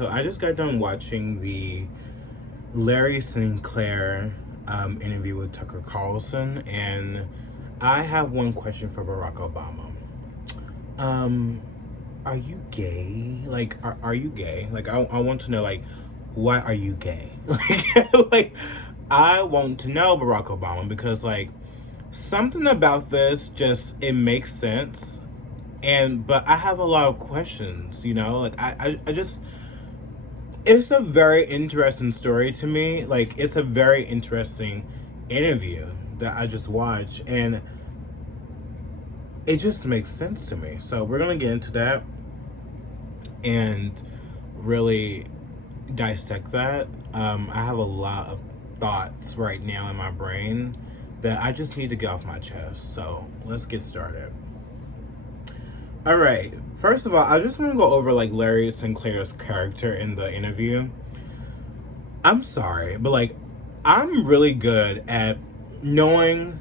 So I just got done watching the Larry Sinclair interview with Tucker Carlson, and I have one question for Barack Obama. Um, are you gay? Like, are you gay? Like, I want to know, like, why are you gay? Like, I want to know, Barack Obama, because, like, something about this just, it makes sense. But I have a lot of questions, like, I just, it's a very interesting story to me. Like, it's a very interesting interview that I just watched, and it just makes sense to me. So we're gonna get into that and really dissect that. I have a lot of thoughts right now in my brain that I just need to get off my chest. So let's get started. All right. First of all, I just want to go over like Larry Sinclair's character in the interview. I'm sorry, but like, I'm really good at knowing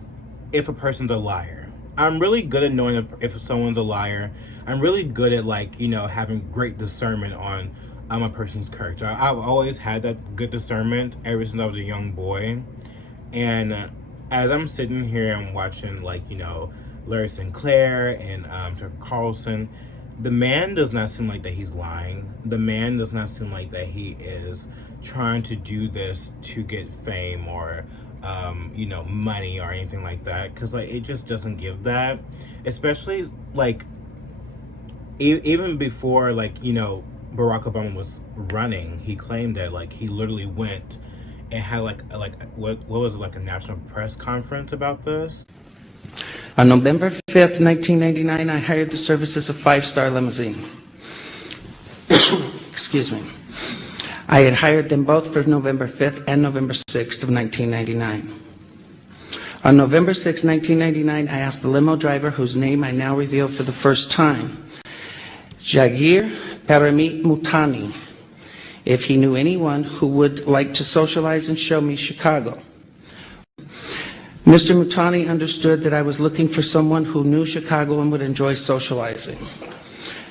if a person's a liar. I'm really good at knowing if someone's a liar. I'm really good at like, having great discernment on a person's character. I've always had that good discernment ever since I was a young boy. And as I'm sitting here and watching like, Larry Sinclair and Tucker Carlson, the man does not seem like that he's lying. The man does not seem like that he is trying to do this to get fame or money or anything like that, because like it just doesn't give that. Especially like even before like Barack Obama was running, he claimed that like he literally went and had like what was it, like a national press conference about this. On November 5th, 1999, I hired the services of Five Star Limousine. Excuse me. I had hired them both for November 5th and November 6th of 1999. On November 6, 1999, I asked the limo driver, whose name I now reveal for the first time, Jagir Paramit Mutani, if he knew anyone who would like to socialize and show me Chicago. Mr. Mutani understood that I was looking for someone who knew Chicago and would enjoy socializing.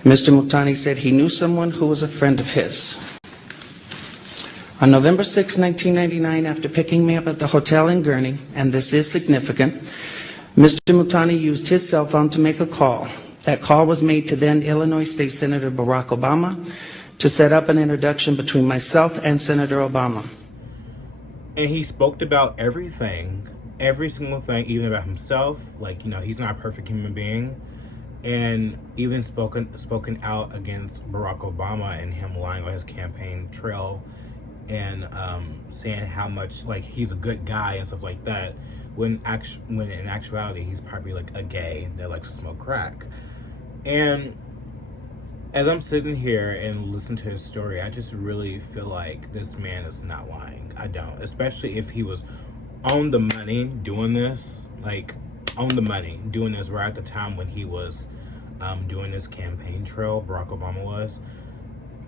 Mr. Mutani said he knew someone who was a friend of his. On November 6, 1999, after picking me up at the hotel in Gurnee, and this is significant, Mr. Mutani used his cell phone to make a call. That call was made to then Illinois State Senator Barack Obama to set up an introduction between myself and Senator Obama. And he spoke about everything, every single thing, even about himself. Like, he's not a perfect human being. And even spoken out against Barack Obama and him lying on his campaign trail and saying how much like he's a good guy and stuff like that, when in actuality he's probably like a gay that likes to smoke crack. And as I'm sitting here and listening to his story, I just really feel like this man is not lying. I don't, especially if he was on the money doing this, like on the money doing this right at the time when he was doing his campaign trail, Barack Obama was,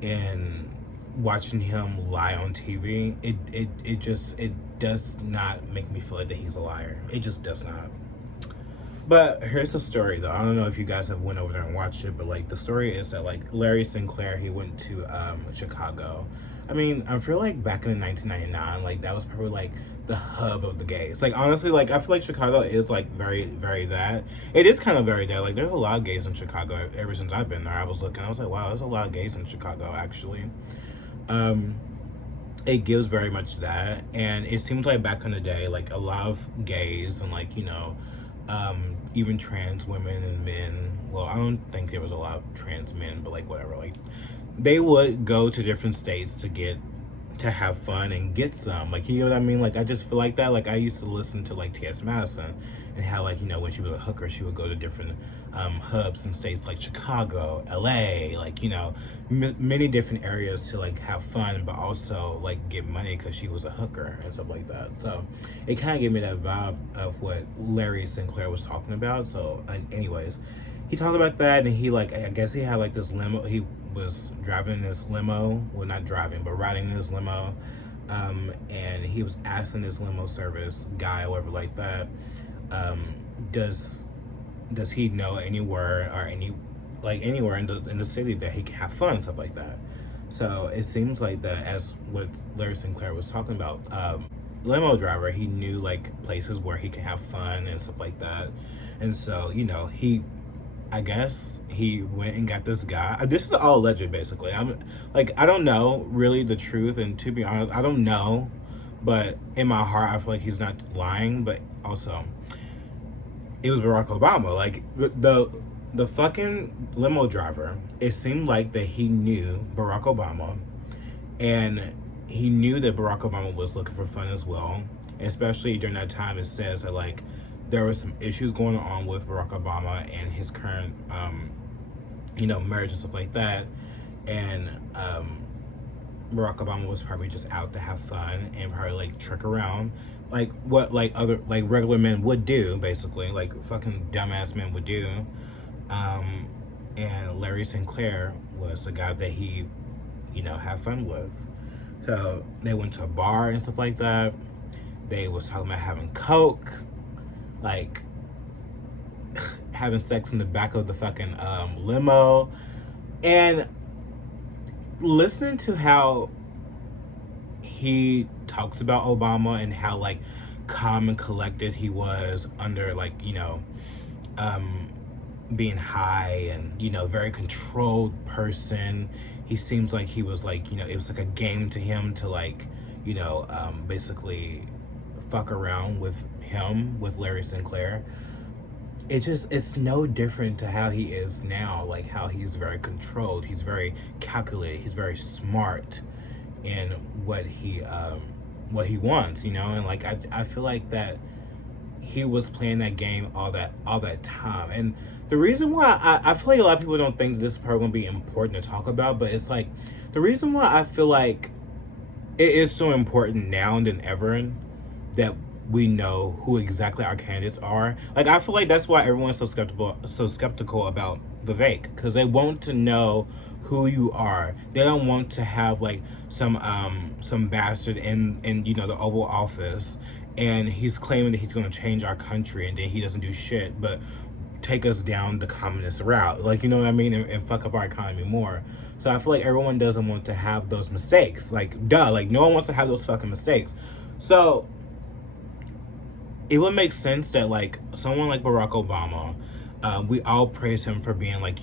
and watching him lie on TV, it does not make me feel like that he's a liar. It just does not. But here's the story though. I don't know if you guys have went over there and watched it, but like the story is that like Larry Sinclair, he went to Chicago. I mean, I feel like back in 1999, like that was probably like the hub of the gays. Like honestly, like I feel like Chicago is like very, very that. It is kind of very that. Like there's a lot of gays in Chicago ever since I've been there. I was looking, I was like, wow, there's a lot of gays in Chicago actually. It gives very much that, and it seems like back in the day, like a lot of gays and like even trans women and men. Well, I don't think there was a lot of trans men, but like whatever, like they would go to different states to have fun and get some, like, you know what I mean? Like I just feel like that. Like I used to listen to like T.S. Madison and how like when she was a hooker, she would go to different hubs in states like Chicago, LA, like many different areas to like have fun, but also like get money because she was a hooker and stuff like that. So it kind of gave me that vibe of what Larry Sinclair was talking about. So anyways, he talked about that, and he like, I guess he had like this limo. He was driving in this limo, well not driving, but riding in this limo, and he was asking this limo service guy or whatever like that, does he know anywhere or anywhere in the city that he can have fun and stuff like that. So it seems like that, as what Larry Sinclair was talking about, limo driver, he knew like places where he can have fun and stuff like that. And so, I guess he went and got this guy. This is all alleged, basically. I don't know really the truth, and to be honest, I don't know. But in my heart, I feel like he's not lying. But also, it was Barack Obama. Like the fucking limo driver. It seemed like that he knew Barack Obama, and he knew that Barack Obama was looking for fun as well. And especially during that time, it says that like there were some issues going on with Barack Obama and his current, marriage and stuff like that. And Barack Obama was probably just out to have fun and probably like trick around, like what like other like regular men would do, basically, like fucking dumbass men would do. And Larry Sinclair was the guy that he, had fun with. So they went to a bar and stuff like that. They was talking about having coke, like having sex in the back of the fucking limo, and listening to how he talks about Obama and how like calm and collected he was under like being high and very controlled person. He seems like he was like it was like a game to him to like basically fuck around with Larry Sinclair. It's no different to how he is now, like how he's very controlled, he's very calculated, he's very smart in what he wants, and like I feel like that he was playing that game all that time. And the reason why I feel like a lot of people don't think this is probably gonna be important to talk about, but it's like the reason why I feel like it is so important now than ever that we know who exactly our candidates are. Like I feel like that's why everyone's so skeptical about Vivek, because they want to know who you are. They don't want to have like some bastard in the Oval Office, and he's claiming that he's going to change our country, and then he doesn't do shit but take us down the communist route, like, you know what I mean, and fuck up our economy more. So I feel like everyone doesn't want to have those mistakes. Like, duh, like no one wants to have those fucking mistakes. So it would make sense that like someone like Barack Obama, we all praise him for being like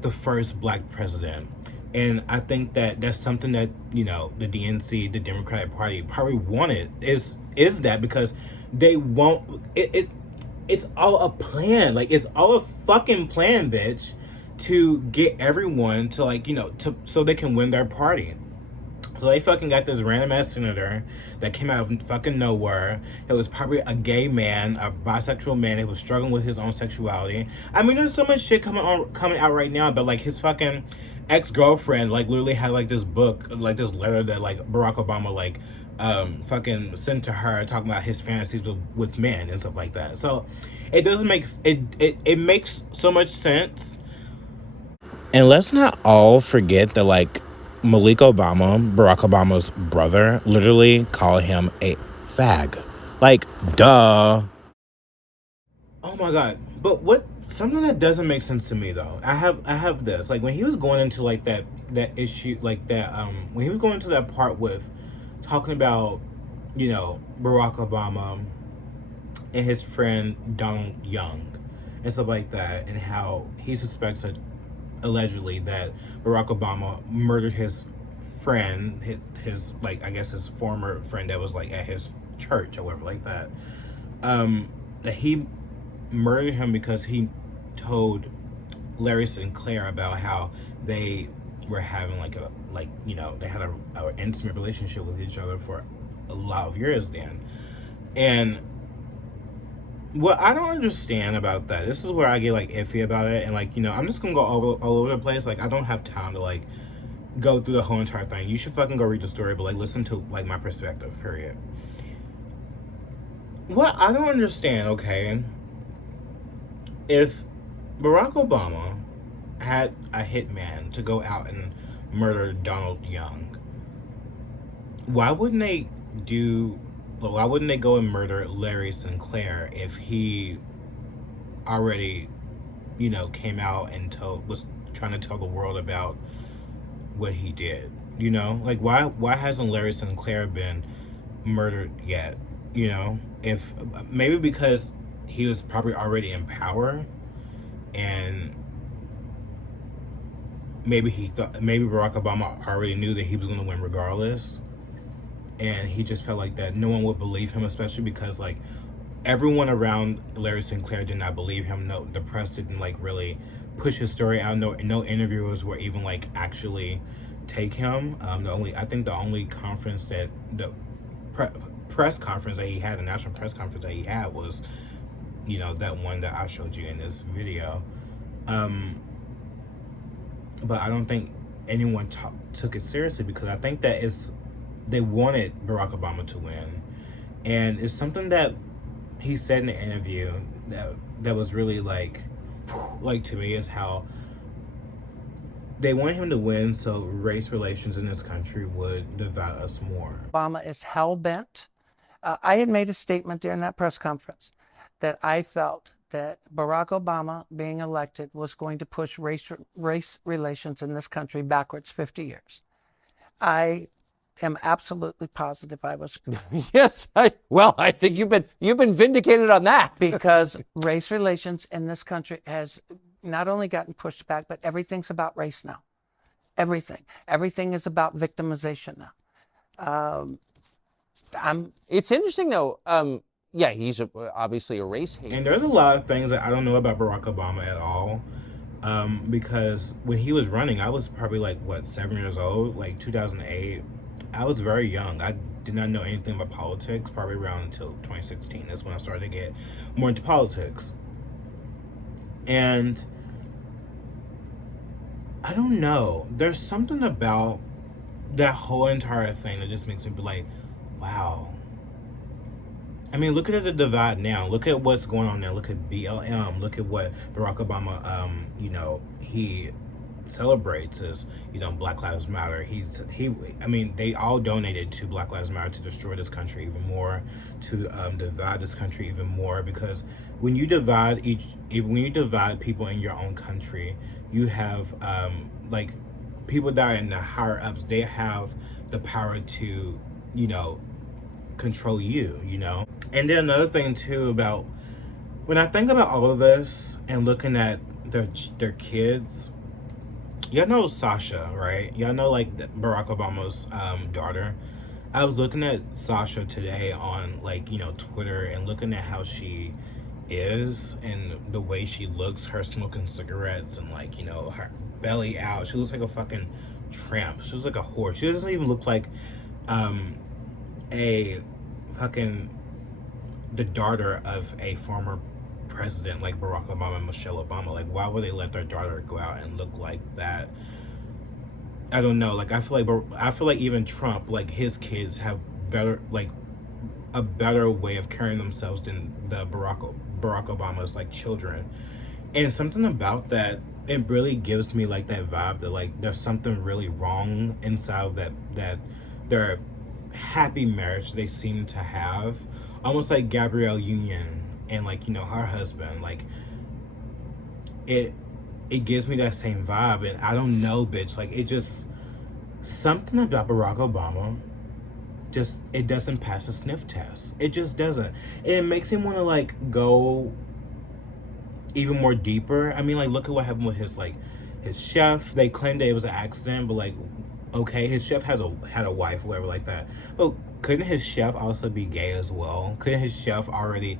the first black president, and I think that that's something that the DNC, the Democratic Party, probably wanted is that, because they won't it's all a plan. Like it's all a fucking plan, bitch, to get everyone to like so they can win their party. So they fucking got this random ass senator that came out of fucking nowhere. It was probably a gay man, a bisexual man who was struggling with his own sexuality. I mean, there's so much shit coming out right now, but like his fucking ex-girlfriend like literally had like this book, like this letter that like Barack Obama like fucking sent to her, talking about his fantasies with men and stuff like that. So it doesn't make it makes so much sense. And let's not all forget that like Malik Obama, Barack Obama's brother, literally called him a fag. Like, duh. Oh my god. But something that doesn't make sense to me though. I have this. Like when he was going into like that issue, like that when he was going into that part with talking about, Barack Obama and his friend Donald Young and stuff like that, and how he suspects that allegedly that Barack Obama murdered his friend, his like I guess his former friend that was like at his church or whatever like that. That he murdered him because he told Larry Sinclair about how they were having like they had a intimate relationship with each other for a lot of years then. And what I don't understand about that, this is where I get like iffy about it, and like I'm just gonna go all over the place. Like I don't have time to like go through the whole entire thing. You should fucking go read the story, but like listen to like my perspective, period. What I don't understand, okay, if Barack Obama had a hitman to go out and murder Donald Young, why wouldn't they go and murder Larry Sinclair if he already, came out and was trying to tell the world about what he did? You know, like why hasn't Larry Sinclair been murdered yet? You know, if maybe because he was probably already in power, and maybe Barack Obama already knew that he was going to win regardless, and he just felt like that no one would believe him, especially because like everyone around Larry Sinclair did not believe him. No, the press didn't like really push his story out. No interviewers were even like actually take him. The only conference that the press conference that he had, the national press conference that he had, was, you know, that one that I showed you in this video. But I don't think anyone took it seriously, because I think that they wanted Barack Obama to win, and it's something that he said in the interview that was really like to me, is how they wanted him to win so race relations in this country would divide us more. Obama is hell-bent. I had made a statement during that press conference that I felt that Barack Obama being elected was going to push race relations in this country backwards 50 years. I am absolutely positive I was Yes, I think you've been vindicated on that. because race relations in this country has not only gotten pushed back, but everything's about race now. Everything is about victimization now. It's interesting though. Yeah, he's obviously a race hater. And there's a lot of things that I don't know about Barack Obama at all, because when he was running, I was probably like 7 years old, like 2008. I was very young. I did not know anything about politics, probably around until 2016. That's when I started to get more into politics. And I don't know. There's something about that whole entire thing that just makes me be like, wow. I mean, look at the divide now. Look at what's going on now. Look at BLM. Look at what Barack Obama, he celebrates as, Black Lives Matter. They all donated to Black Lives Matter to destroy this country even more, to divide this country even more. Because when you divide people in your own country, you have people that are in the higher ups. They have the power to, control you. And then another thing too about when I think about all of this and looking at their kids. Y'all know Sasha, right? Y'all know Barack Obama's daughter. I was looking at Sasha today on Twitter, and looking at how she is and the way she looks, her smoking cigarettes and her belly out. She looks like a fucking tramp. She looks like a whore. She doesn't even look like the daughter of a former president like Barack Obama and Michelle Obama. Like, why would they let their daughter go out and look like that? I don't know. I feel like even Trump, his kids have a better way of carrying themselves than the Barack Obama's children. And something about that, it really gives me that vibe that there's something really wrong inside of that their happy marriage they seem to have, almost like Gabrielle Union and her husband. It gives me that same vibe, and I don't know, bitch. It just, something about Barack Obama, it doesn't pass the sniff test. It just doesn't. And it makes me want to go even more deeper. I mean, look at what happened with his chef. They claimed that it was an accident, but okay, his chef had a wife, whatever, like that. But couldn't his chef also be gay as well? Couldn't his chef already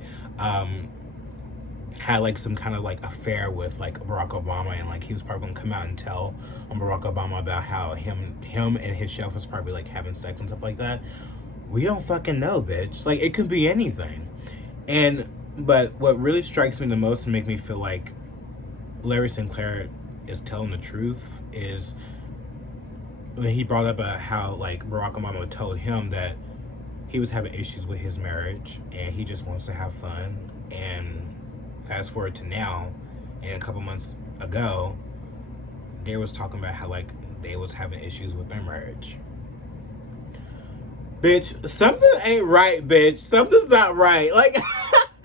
had some kind of affair with Barack Obama, and he was probably gonna come out and tell on Barack Obama about how him and his chef was probably having sex and stuff like that? We don't fucking know, bitch. It could be anything. But what really strikes me the most and make me feel like Larry Sinclair is telling the truth is when he brought up how Barack Obama told him that he was having issues with his marriage and he just wants to have fun. And fast forward to now, and a couple months ago, they was talking about how they was having issues with their marriage. Bitch, something ain't right, bitch. Something's not right.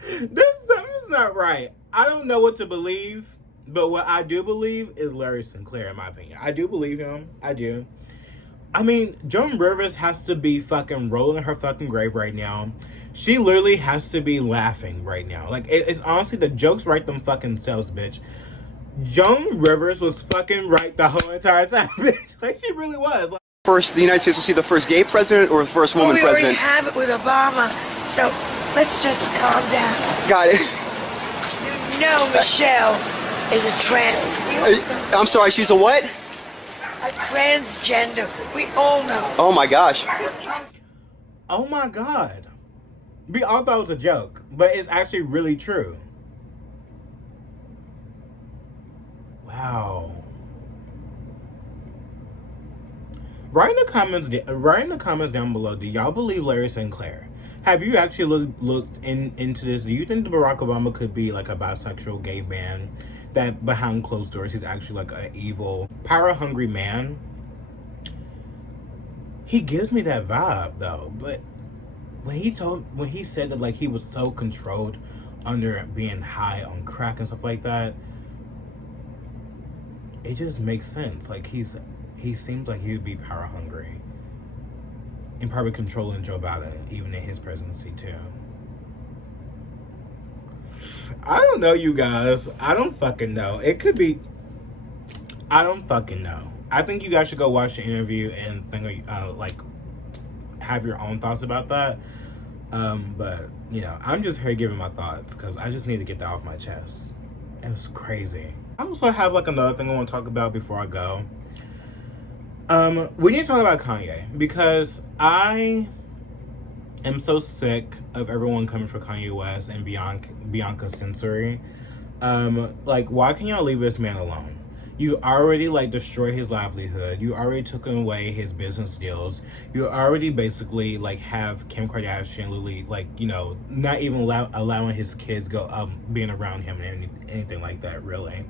Something's not right. I don't know what to believe, but what I do believe is Larry Sinclair, in my opinion. I do believe him. I do. I mean, Joan Rivers has to be fucking rolling her fucking grave right now. She literally has to be laughing right now. Like, it's honestly, the jokes write them fucking selves, bitch. Joan Rivers was fucking right the whole entire time, bitch. Like, she really was. Like, first, the United States will see the first gay president or the first woman president? We already have it with Obama, so let's just calm down. Got it. You know Michelle is a I'm sorry, she's a what? a transgender. We all know. Oh my gosh. oh my God. We all thought it was a joke, but it's actually really true. Wow. Write in the comments down below, do y'all believe Larry Sinclair? Have you actually looked into this? Do you think that Barack Obama could be like a bisexual gay man that behind closed doors he's actually like an evil, power-hungry man? He gives me that vibe though, but when he said that like he was so controlled under being high on crack and stuff like that, it just makes sense. Like he seems like he would be power hungry and probably controlling Joe Biden even in his presidency too. I don't know, you guys. I don't fucking know. It could be. I don't fucking know. I think you guys should go watch the interview and think like have your own thoughts about that. But you know, I'm just here giving my thoughts because I just need to get that off my chest. It was crazy. I also have like another thing I want to talk about before I go. We need to talk about Kanye because I am so sick of everyone coming for Kanye West and Bianca Censori. Like, why can't y'all leave this man alone? You already like destroyed his livelihood. You already took away his business deals. You already basically like have Kim Kardashian literally like, you know, not even allowing his kids go being around him and anything like that really.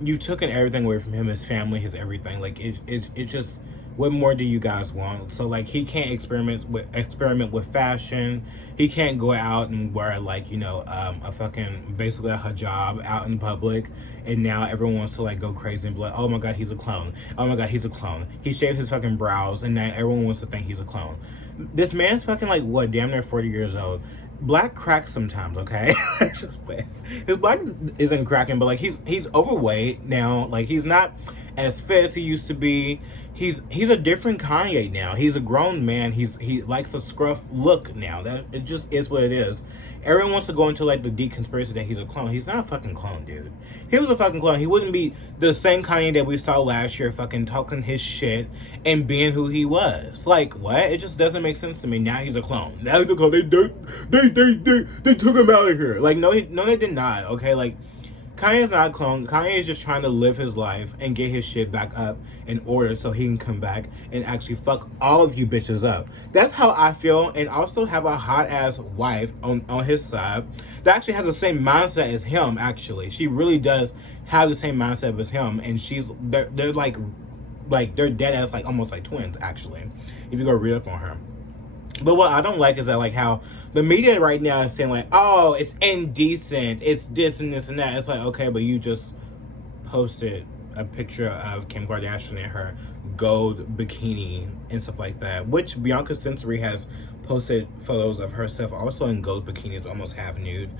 You took everything away from him, his family, his everything. Like it just, what more do you guys want? So like he can't experiment with fashion. He can't go out and wear like, you know, a fucking basically a hijab out in public. And now everyone wants to like go crazy and be like, oh my God, he's a clone. Oh my God, he's a clone. He shaved his fucking brows and now everyone wants to think he's a clone. This man's fucking like what, damn near 40 years old. Black cracks sometimes, okay? Just play. His black isn't cracking, but like he's overweight now. Like he's not as fit as he used to be. He's a different Kanye now. He's a grown man. He likes a scruff look now. That it just is what it is. Everyone wants to go into like the deep conspiracy that he's a clone. He's not a fucking clone, dude. If he was a fucking clone, he wouldn't be the same Kanye that we saw last year, fucking talking his shit and being who he was. Like what? It just doesn't make sense to me. Now he's a clone. Now he's a clone. They took him out of here. Like no, they did not. Okay, like. Kanye's not a clone. Kanye is just trying to live his life and get his shit back up in order so he can come back and actually fuck all of you bitches up. That's how I feel. And also have a hot ass wife on his side that actually has the same mindset as him, actually. She really does have the same mindset as him. And they're like they're dead ass like almost like twins, actually, if you go read up on her. But what I don't like is that like how the media right now is saying like, oh, it's indecent, it's this and this and that. It's like, okay, but you just posted a picture of Kim Kardashian in her gold bikini and stuff like that, which Bianca Censori has posted photos of herself also in gold bikinis, almost half nude.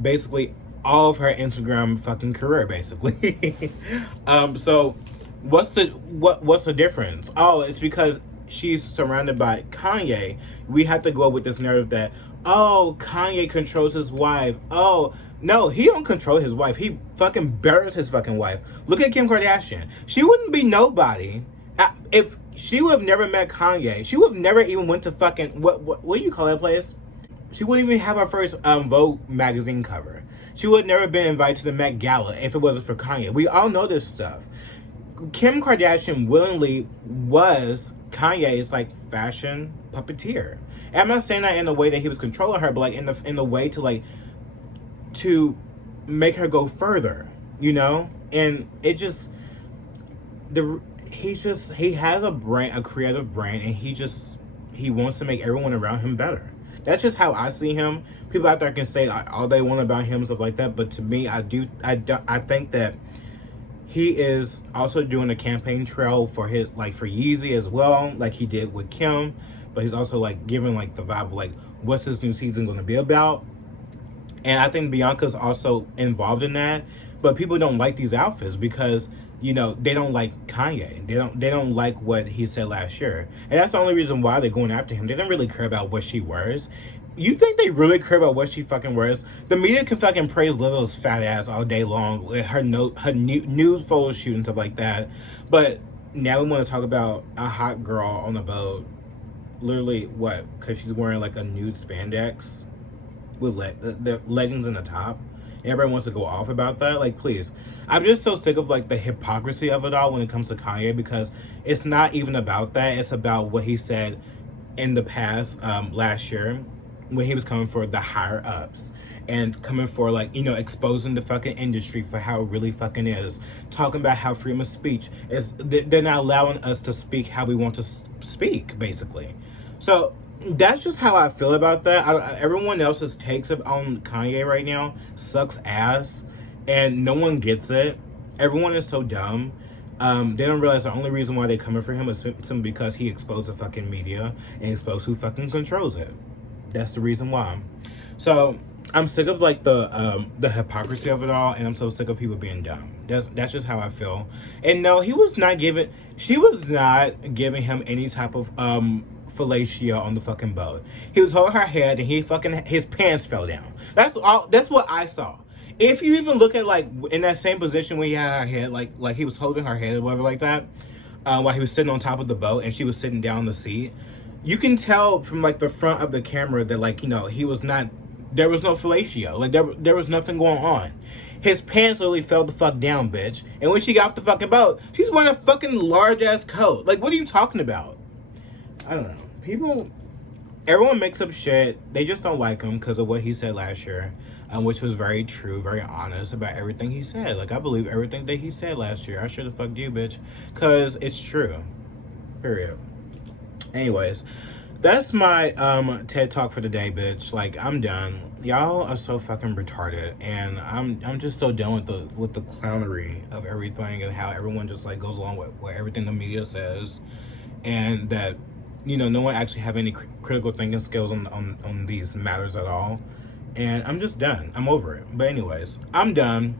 Basically all of her Instagram fucking career, basically. So what's the difference? Oh, it's because she's surrounded by Kanye. We have to go with this narrative that, oh, Kanye controls his wife. Oh, no, he don't control his wife. He fucking buries his fucking wife. Look at Kim Kardashian. She wouldn't be nobody if she would have never met Kanye. She would have never even went to fucking, what do you call that place? She wouldn't even have her first Vogue magazine cover. She would have never been invited to the Met Gala if it wasn't for Kanye. We all know this stuff. Kim Kardashian willingly was Kanye's like fashion puppeteer. And I'm not saying that in the way that he was controlling her, but like in the way to like to make her go further, you know? And it just he has a creative brain, and he wants to make everyone around him better. That's just how I see him. People out there can say all they want about him, stuff like that, but to me, I think that he is also doing a campaign trail for his, like, for Yeezy as well, like he did with Kim. But he's also, like, giving, like, the vibe of, like, what's this new season going to be about. And I think Bianca's also involved in that. But people don't like these outfits because, you know, they don't like Kanye. They don't like what he said last year. And that's the only reason why they're going after him. They don't really care about what she wears. You think they really care about what she fucking wears? The media can fucking praise Little's fat ass all day long with her nude photo shoot and stuff like that. But now we want to talk about a hot girl on the boat. Literally, what? Because she's wearing like a nude spandex with the leggings and the top. Everybody wants to go off about that. Like, please. I'm just so sick of, like, the hypocrisy of it all when it comes to Kanye, because it's not even about that. It's about what he said in the past, last year, when he was coming for the higher ups and coming for, like, you know, exposing the fucking industry for how it really fucking is. Talking about how freedom of speech is, they're not allowing us to speak how we want to speak, basically. So that's just how I feel about that. Everyone else's takes on Kanye right now sucks ass, and no one gets it. Everyone is so dumb. They don't realize the only reason why they're coming for him is simply because he exposed the fucking media and exposed who fucking controls it. That's the reason why. So I'm sick of, like, the hypocrisy of it all, and I'm so sick of people being dumb. That's just how I feel. And no, she was not giving him any type of fellatio on the fucking boat. He was holding her head and his pants fell down. That's what I saw. If you even look at, like, in that same position where he had her head, like he was holding her head or whatever like that, while he was sitting on top of the boat and she was sitting down in the seat, you can tell from, like, the front of the camera that, like, you know, there was no fellatio. Like, there was nothing going on. His pants literally fell the fuck down, bitch. And when she got off the fucking boat, she's wearing a fucking large ass coat. Like, what are you talking about? I don't know. Everyone makes up shit. They just don't like him because of what he said last year, which was very true, very honest about everything he said. Like, I believe everything that he said last year. I should have fucked you, bitch, because it's true. Period. Anyways, that's my TED Talk for today, bitch. Like, I'm done. Y'all are so fucking retarded, and I'm just so done with the clownery of everything and how everyone just, like, goes along with everything the media says, and that, you know, no one actually have any critical thinking skills on these matters at all. And I'm just done. I'm over it. But anyways, I'm done.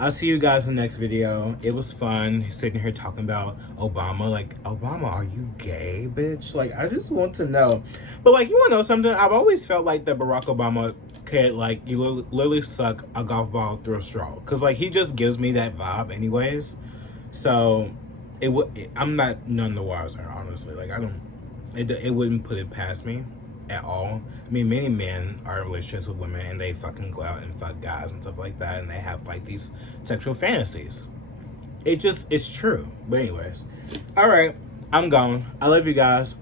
I'll see you guys in the next video. It was fun sitting here talking about Obama. Like, Obama, are you gay, bitch? Like, I just want to know. But, like, you want to know something? I've always felt like that Barack Obama could, like, you literally suck a golf ball through a straw. Because, like, he just gives me that vibe anyways. So I'm not none the wiser, honestly. Like, it wouldn't put it past me at all. I mean, many men are in relationships with women and they fucking go out and fuck guys and stuff like that, and they have, like, these sexual fantasies. It's true. But anyways, all right, I'm gone. I love you guys.